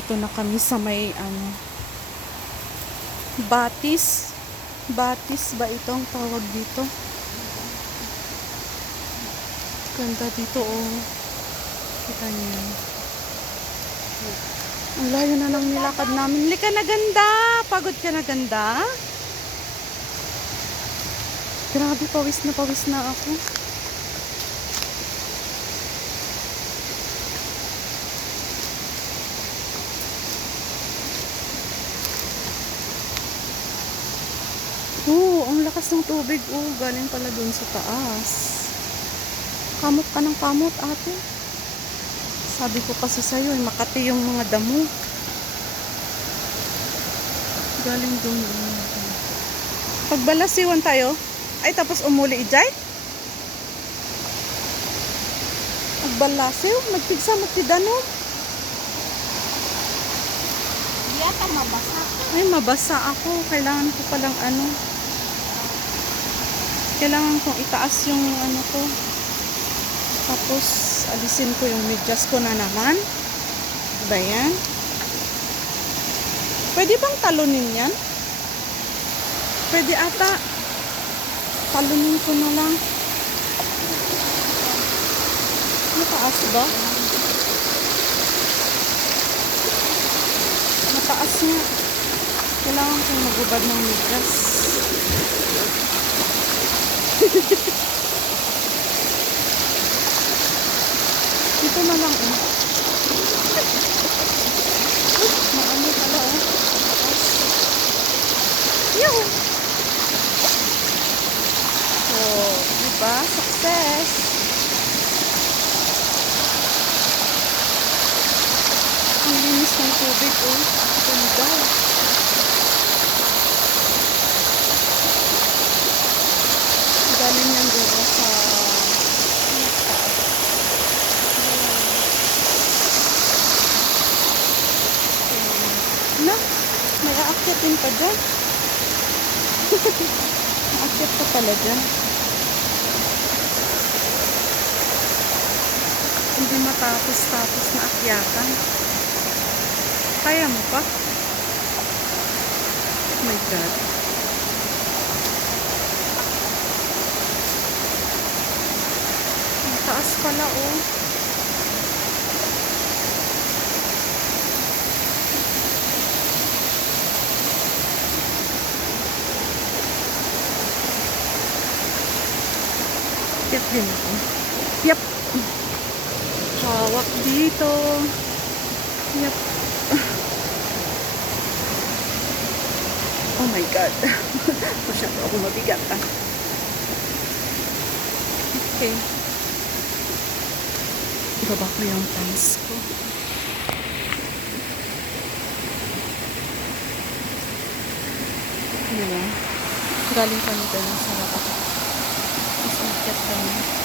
Nandito na kami sa may Batis. Batis ba itong tawag dito? Ganda dito oh. Kita niyo. Ang layo na ng nilakad namin. Lika na ganda! Pagod ka na ganda? Grabe, pawis na ako. Ang lakas ng tubig. Galing pala dun sa taas. Kamot ka ng kamot, ate. Sabi ko kasi sa'yo, Makati yung mga damo. Galing dun. Pagbalasiwan tayo. Ay, tapos umuli, Ijay? Pagbalasiw? Magpigsa, magpidano? Yata mabasa. Ay, mabasa ako. Kailangan ko palang kailangan kong itaas yung ko. Tapos, alisin ko yung medyas ko na naman. Diba yan? Pwede bang talunin yan? Pwede ata. Talunin ko na lang. Mataas ba? Mataas nga. Kailangan kong magubad ng medyas. Dito na lang maano pala Yuhu! Diba? Success! Ang linis ng tubig ganda. Galing yan doon sa na, may aakyatin pa dyan. Aakyat pa pala dyan. Hindi matapos-tapos na akyatan. Kaya mo pa? Oh my God. Ang taas pala Akyat din ako. Yep. Hawak dito. Yep. Oh my God. Masyado ako mabigat Okay. Ibaba ko yung pants ko. Diba? Galing kami doon sa baba. Mas umakyat kami.